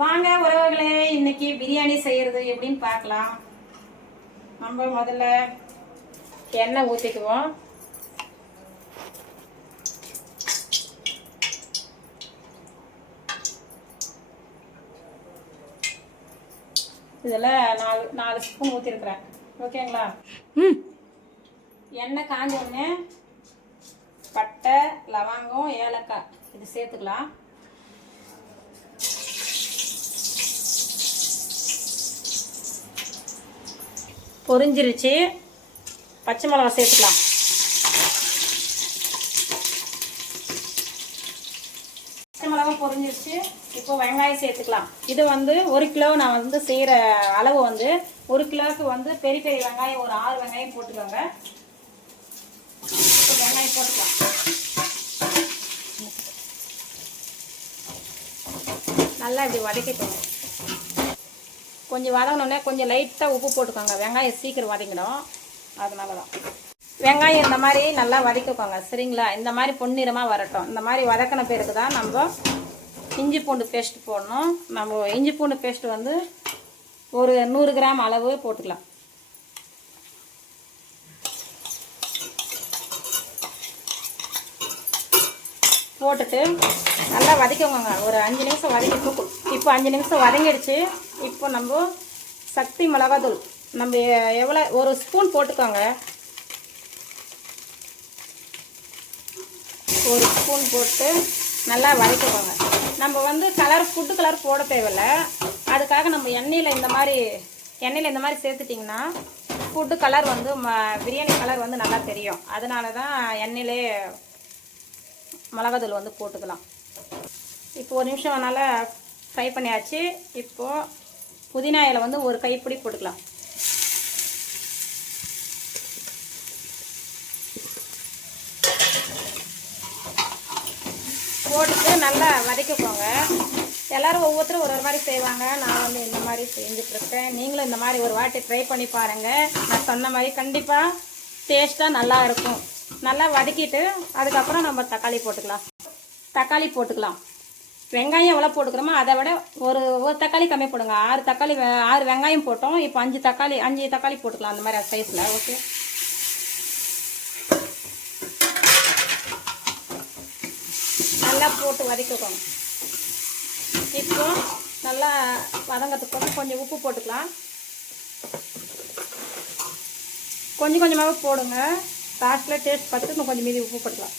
வாங்க உறவுகளே, இன்னைக்கு பிரியாணி செய்யறது எப்படின்னு பார்க்கலாம். நம்ம முதல்ல எண்ணெய் ஊற்றிக்குவோம். இதில் நாலு ஸ்பூன் ஊற்றிருக்கிறேன். ஓகேங்களா? எண்ணெய் காஞ்ச உடனே பட்டை, லவங்கம், ஏலக்காய் இது சேர்த்துக்கலாம். பொரிஞ்சிருச்சு. பச்சை மிளகா சேர்த்துக்கலாம். பச்சை மிளகா பொரிஞ்சிருச்சு. இப்போ வெங்காயம் சேர்த்துக்கலாம். இது வந்து 1 கிலோ நான் வந்து செய்கிற அளவு வந்து 1 கிலோவுக்கு பெரிய பெரிய வெங்காயம் ஒரு 6 வெங்காயம் போட்டுக்கோங்க. இப்போ வெங்காயம் போட்டுக்கலாம். நல்லா இப்படி வதக்கிக்கோங்க. கொஞ்சம் வதங்கினோடனே கொஞ்சம் லைட்டாக உப்பு போட்டுக்கோங்க. வெங்காயம் சீக்கிரம் வதங்கிடும், அதனால தான். வெங்காயம் இந்த மாதிரி நல்லா வதக்கிக்கோங்க. சரிங்களா? இந்த மாதிரி பொன்னிறமாக வரட்டும். இந்த மாதிரி வதக்கின பிறகு தான் நம்ம இஞ்சி பூண்டு பேஸ்ட் போடணும். நம்ம இஞ்சி பூண்டு பேஸ்ட் வந்து ஒரு 100 கிராம் அளவு போட்டுக்கலாம். போட்டுட்டு நல்லா வதக்கிக்கோங்க. ஒரு 5 நிமிஷம் வதக்கிட்டு இப்போ 5 நிமிஷம் வதங்கிடுச்சு. இப்போ நம்ம சக்தி மிளகாத்தூள் நம்ம எவ்வளோ 1 ஸ்பூன் போட்டுக்கோங்க. 1 ஸ்பூன் போட்டு நல்லா வதக்கிக்கோங்க. நம்ம வந்து ஃபுட்டு கலர் போட தேவையில்லை. அதுக்காக நம்ம எண்ணெயில் இந்த மாதிரி சேர்த்துட்டிங்கன்னா ஃபுட்டு கலர் வந்து பிரியாணி கலர் வந்து நல்லா தெரியும். அதனால தான் எண்ணெயிலே மிளகாத்தூள் வந்து போட்டுக்கலாம். இப்போ 1 நிமிஷம் நல்லா ஃப்ரை பண்ணியாச்சு. இப்போது புதினா இலை வந்து ஒரு கைப்பிடி போட்டுக்கலாம். போட்டுட்டு நல்லா வதக்கிக்கோங்க. எல்லோரும் ஒவ்வொருத்தரும் ஒரு மாதிரி செய்வாங்க. நான் வந்து இந்த மாதிரி செஞ்சுட்ருக்கேன். நீங்களும் இந்த மாதிரி ஒரு வாட்டி ட்ரை பண்ணி பாருங்கள். நான் சொன்ன மாதிரி கண்டிப்பாக டேஸ்ட்டாக நல்லா இருக்கும். நல்லா வதக்கிட்டு அதுக்கப்புறம் நம்ம தக்காளி போட்டுக்கலாம். வெங்காயம் எவ்வளோ போட்டுக்கிறோமோ அதை விட ஒரு தக்காளி கம்மி போடுங்க. 6 வெங்காயம் போட்டோம். இப்போ 5 தக்காளி போட்டுக்கலாம். அந்த மாதிரி சைஸில். ஓகே, நல்லா போட்டு வதக்கிக்கோங்க. இப்போ நல்லா வதங்கிறதுக்கு கொஞ்சம் உப்பு போட்டுக்கலாம். கொஞ்சம் கொஞ்சமாகவே போடுங்க. லாஸ்ட்டில் டேஸ்ட் பார்த்து இன்னும் கொஞ்சம் மீதி உப்பு போட்டுக்கலாம்.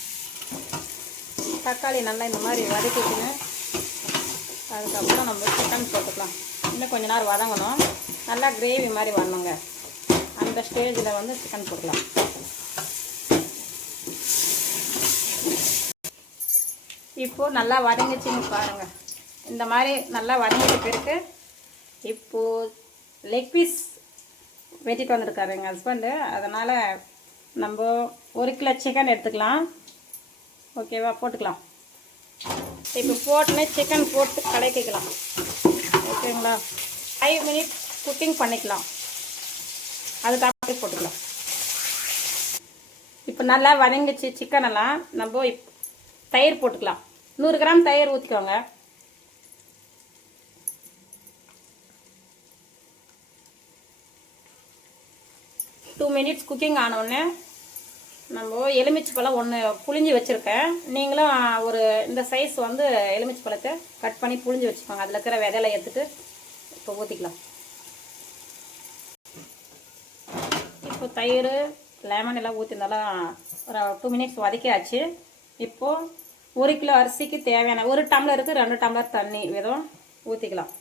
தக்காளி நல்லா இந்த மாதிரி வதக்கிட்டுங்க. அதுக்கப்புறம் நம்ம சிக்கன் போட்டுக்கலாம். இன்னும் கொஞ்ச நேரம் வதங்கணும். நல்லா கிரேவி மாதிரி வரணுங்க. அந்த ஸ்டேஜில் வந்து சிக்கன் போட்டுக்கலாம். இப்போது நல்லா வதங்கிச்சின்னு பாருங்கள். இந்த மாதிரி நல்லா வதங்கிட்ட பிறகு இப்போது லெக் பீஸ் வெட்டிட்டு வந்திருக்காரு எங்கள் ஹஸ்பண்டு. அதனால் நம்ம 1 கிலோ சிக்கன் எடுத்துக்கலாம். ஓகேவா? போட்டுக்கலாம். இப்போ போட்டுன்னு சிக்கன் போட்டு கலக்கிக்கலாம். ஓகேங்களா? 5 மினிட்ஸ் குக்கிங் பண்ணிக்கலாம். அதுக்கப்புறம் போட்டுக்கலாம். இப்போ நல்லா வதங்கிச்சு சிக்கனெல்லாம். நம்ம தயிர் போட்டுக்கலாம். 100 கிராம் தயிர் ஊற்றிக்கோங்க. டூ மினிட்ஸ் குக்கிங் ஆனோடனே நம்ம எலுமிச்சை பழம் 1 புளிஞ்சு வச்சுருக்கேன். நீங்களும் இந்த சைஸ் வந்து எலுமிச்சை பழத்தை கட் பண்ணி புளிஞ்சு வச்சுக்கோங்க. அதில் இருக்கிற விதையில எடுத்துட்டு இப்போ ஊற்றிக்கலாம். இப்போ தயிர், லெமன் எல்லாம் ஊற்றிருந்தாலும் ஒரு 2 மினிட்ஸ் வதக்கியாச்சு. இப்போது 1 கிலோ அரிசிக்கு தேவையான 1 டம்ளருக்கு 2 டம்ளர் தண்ணி விதம் ஊற்றிக்கலாம்.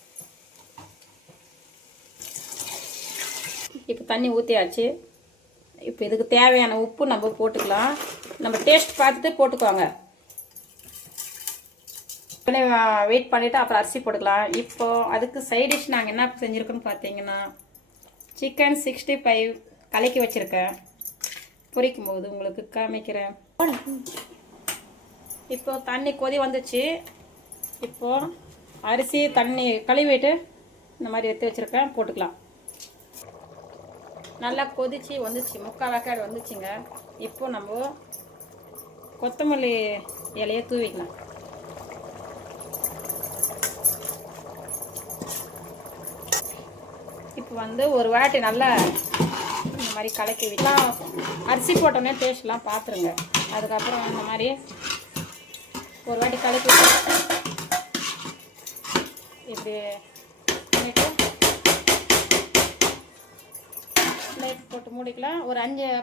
இப்போ தண்ணி ஊற்றியாச்சு. இப்போ இதுக்கு தேவையான உப்பு நம்ம போட்டுக்கலாம். நம்ம டேஸ்ட் பார்த்துட்டு போட்டுக்கோங்க. வெயிட் பண்ணிவிட்டு அப்புறம் அரிசி போட்டுக்கலாம். இப்போது அதுக்கு சைட் டிஷ் நாங்கள் என்ன செஞ்சுருக்கோன்னு பார்த்தீங்கன்னா சிக்கன் 65 கலக்கி வச்சுருக்கேன். பொரிக்கும் போது உங்களுக்கு காமிக்கிறேன். இப்போ தண்ணி கொதி வந்துச்சு. இப்போது அரிசி தண்ணி கழுவிட்டு இந்த மாதிரி எடுத்து வச்சுருக்கேன். போட்டுக்கலாம். நல்லா கொதிச்சு வந்துச்சு. 3/4 வேக்காடு வந்துச்சுங்க. இப்போ நம்ம கொத்தமல்லி இலையை தூவிக்கலாம். வந்து ஒரு வாட்டி நல்லா இந்த மாதிரி கலக்கி விடலாம். அரிசி போட்டோன்னே டேஸ்ட்லாம் பார்த்துருங்க. அதுக்கப்புறம் இந்த மாதிரி ஒரு வாட்டி கலக்கி இப்படி பண்ணிட்டு லைட் போட்டு மூடிக்கலாம். ஒரு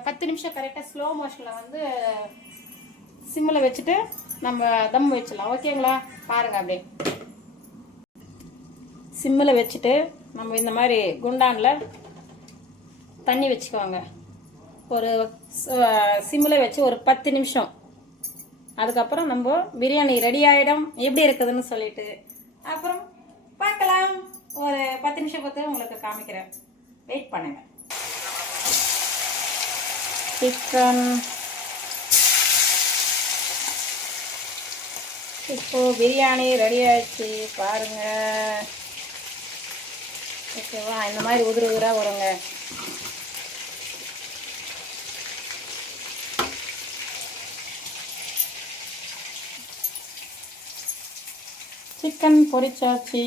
10 நிமிஷம் கரெக்டாக ஸ்லோ மோஷனில் வந்து சிம்மில் வச்சுட்டு நம்ம தம் வச்சிடலாம். ஓகேங்களா? பாருங்கள். அப்படியே சிம்மில் வச்சுட்டு நம்ம இந்த மாதிரி குண்டானில் தண்ணி வச்சுக்குவாங்க. ஒரு சிம்மில் வச்சு ஒரு 10 நிமிஷம். அதுக்கப்புறம் நம்ம பிரியாணி ரெடி ஆகிடும். எப்படி இருக்குதுன்னு சொல்லிட்டு அப்புறம் பார்க்கலாம். ஒரு 10 நிமிஷம் பார்த்து உங்களுக்கு காமிக்கிறேன். வெயிட் பண்ணுங்க. சிக்கன் இப்போ பிரியாணி ரெடி ஆயிடுச்சு பாருங்க. ஓகேவா? இந்த மாதிரி உதிர உதிராக வருங்க. சிக்கன் பொரிச்சாச்சு.